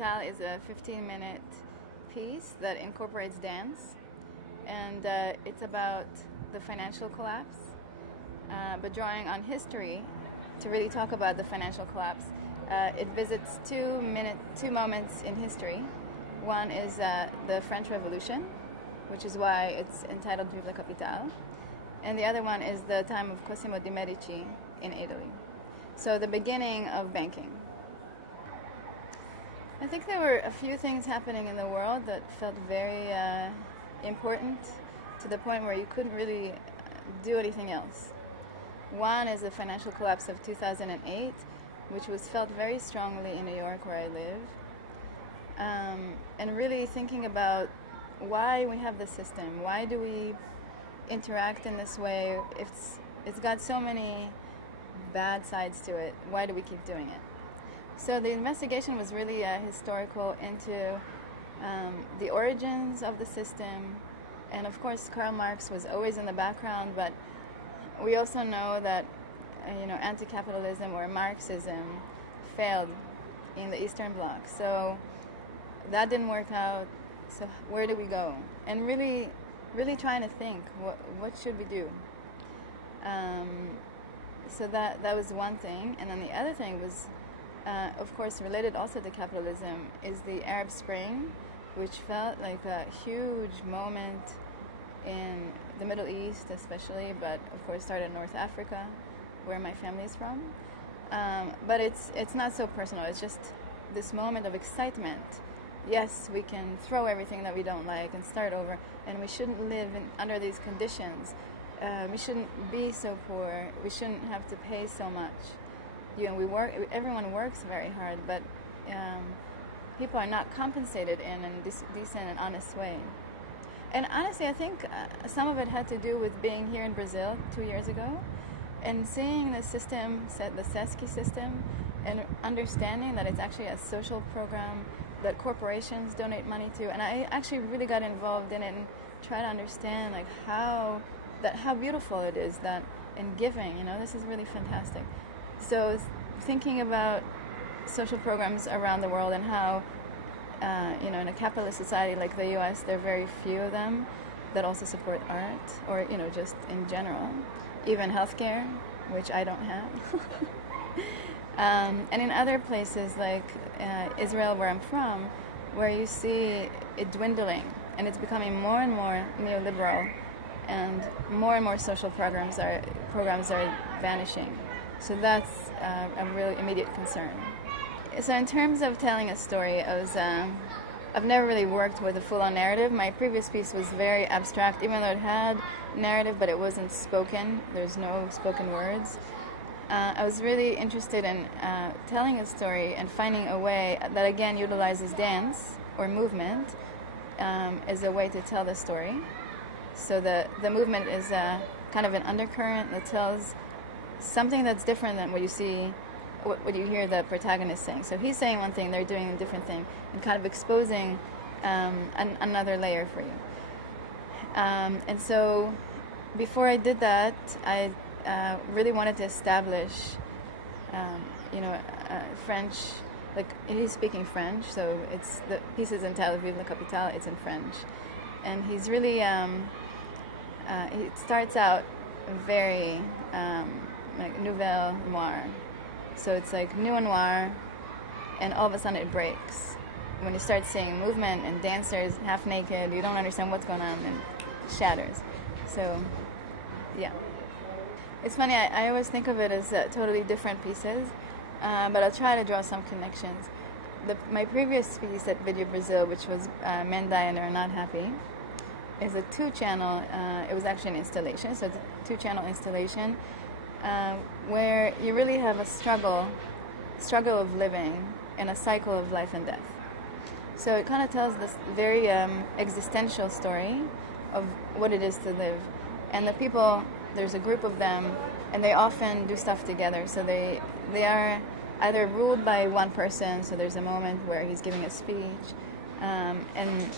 Capital is a 15-minute piece that incorporates dance, and it's about the financial collapse, but drawing on history to really talk about the financial collapse. It visits two moments in history. One is the French Revolution, which is why it's entitled Vive Le Capital, and the other one is the time of Cosimo de Médici in Italy. So the beginning of banking. I think there were a few things happening in the world that felt very important to the point where you couldn't really do anything else. One is the financial collapse of 2008, which was felt very strongly in New York, where I live, and really thinking about why we have this system. Why do we interact in this way? It's got so many bad sides to it. Why do we keep doing it? So the investigation was really historical into the origins of the system, and of course Karl Marx was always in the background, but we also know that anti-capitalism or Marxism failed in the Eastern Bloc. So that didn't work out. So where do we go? And really trying to think, what should we do? So that was one thing, and then the other thing was, of course, related also to capitalism, is the Arab Spring, which felt like a huge moment in the Middle East especially, but of course started in North Africa, where my family is from. But it's not so personal. It's just this moment of excitement. Yes, we can throw everything that we don't like and start over, and we shouldn't live under these conditions. We shouldn't be so poor. We shouldn't have to pay so much. Everyone works very hard, but people are not compensated in a decent and honest way. And honestly, I think some of it had to do with being here in Brazil 2 years ago and seeing the system, the SESC system, and understanding that it's actually a social program that corporations donate money to. And I actually really got involved in it and try to understand how beautiful it is that in giving, this is really fantastic. So thinking about social programs around the world and how, in a capitalist society like the U.S., there are very few of them that also support art or, just in general, even healthcare, which I don't have. And in other places like Israel, where I'm from, where you see it dwindling and it's becoming more and more neoliberal, and more social programs are vanishing. So that's a really immediate concern. So in terms of telling a story, I've never really worked with a full-on narrative. My previous piece was very abstract, even though it had narrative, but it wasn't spoken. There's no spoken words. I was really interested in telling a story and finding a way that, again, utilizes dance or movement as a way to tell the story. So the movement is kind of an undercurrent that tells something that's different than what you see, what you hear the protagonist saying. So he's saying one thing, they're doing a different thing, and kind of exposing another layer for you. And so before I did that, I really wanted to establish, French. Like, he's speaking French, so the piece is entitled Vive Le Capital. It's in French, and he's really. It starts out very nouvelle noir, so it's like new and noir, and all of a sudden it breaks when you start seeing movement and dancers half naked. You don't understand what's going on, and it shatters. So, yeah. It's funny, I always think of it as totally different pieces, but I'll try to draw some connections. My previous piece at Video Brazil, which was Men Die and Are Not Happy, is a 2-channel, it was actually an installation, so it's a 2-channel installation, where you really have a struggle of living and a cycle of life and death. So it kind of tells this very existential story of what it is to live. And the people, there's a group of them, and they often do stuff together. So they are either ruled by one person, so there's a moment where he's giving a speech, and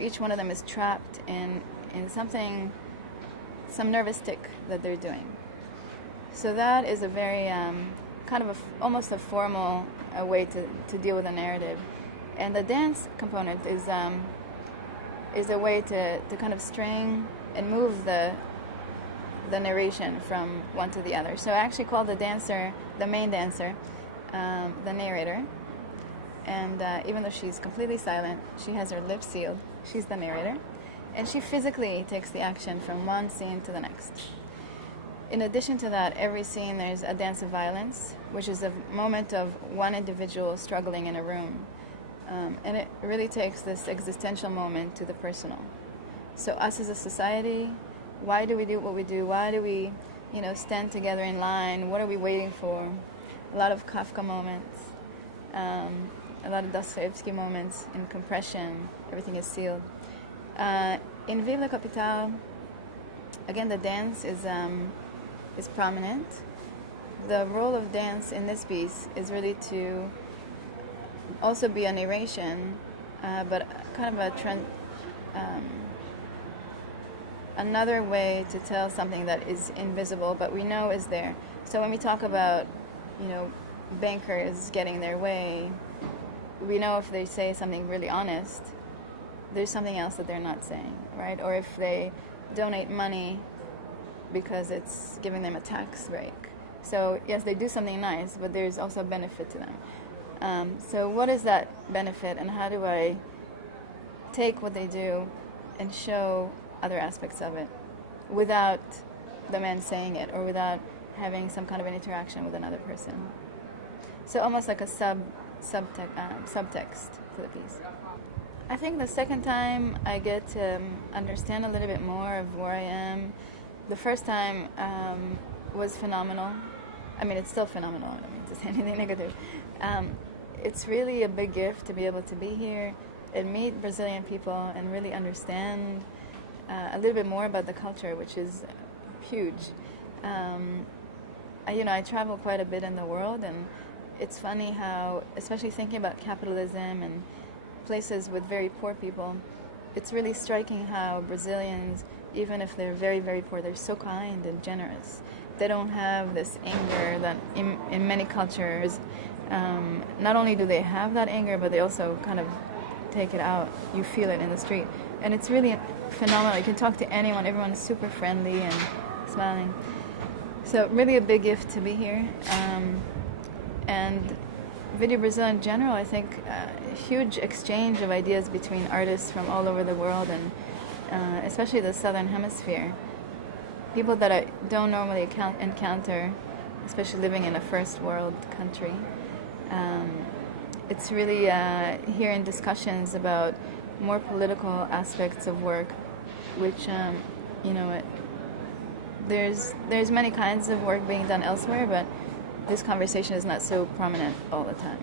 each one of them is trapped in some nervous tic that they're doing. So that is a very kind of almost a formal way to deal with a narrative. And the dance component is a way to kind of string and move the narration from one to the other. So I actually call the dancer, the main dancer, the narrator. And even though she's completely silent, she has her lips sealed, she's the narrator. And she physically takes the action from one scene to the next. In addition to that, every scene there's a dance of violence, which is a moment of one individual struggling in a room. And it really takes this existential moment to the personal. So us as a society, why do we do what we do? Why do we, stand together in line? What are we waiting for? A lot of Kafka moments, a lot of Dostoevsky moments in compression. Everything is sealed. In Vive Le Capital, again, the dance is prominent. The role of dance in this piece is really to also be a narration, but kind of another way to tell something that is invisible, but we know is there. So when we talk about, bankers getting their way, we know if they say something really honest, there's something else that they're not saying, right? Or if they donate money because it's giving them a tax break. So yes, they do something nice, but there's also a benefit to them. So what is that benefit, and how do I take what they do and show other aspects of it without the man saying it, or without having some kind of an interaction with another person? So almost like a subtext to the piece. I think the second time I get to understand a little bit more of where I am. The first time was phenomenal. I mean, it's still phenomenal. I don't mean to say anything negative. It's really a big gift to be able to be here and meet Brazilian people and really understand a little bit more about the culture, which is huge. I travel quite a bit in the world, and it's funny how, especially thinking about capitalism and places with very poor people, it's really striking how Brazilians, even if they're very, very poor, they're so kind and generous. They don't have this anger that in many cultures, not only do they have that anger, but they also kind of take it out. You feel it in the street. And it's really phenomenal. You can talk to anyone. Everyone is super friendly and smiling. So really a big gift to be here. And Video Brazil in general, I think a huge exchange of ideas between artists from all over the world, and especially the Southern Hemisphere. People that I don't normally encounter, especially living in a first world country. It's really hearing discussions about more political aspects of work, which, there's many kinds of work being done elsewhere, but this conversation is not so prominent all the time.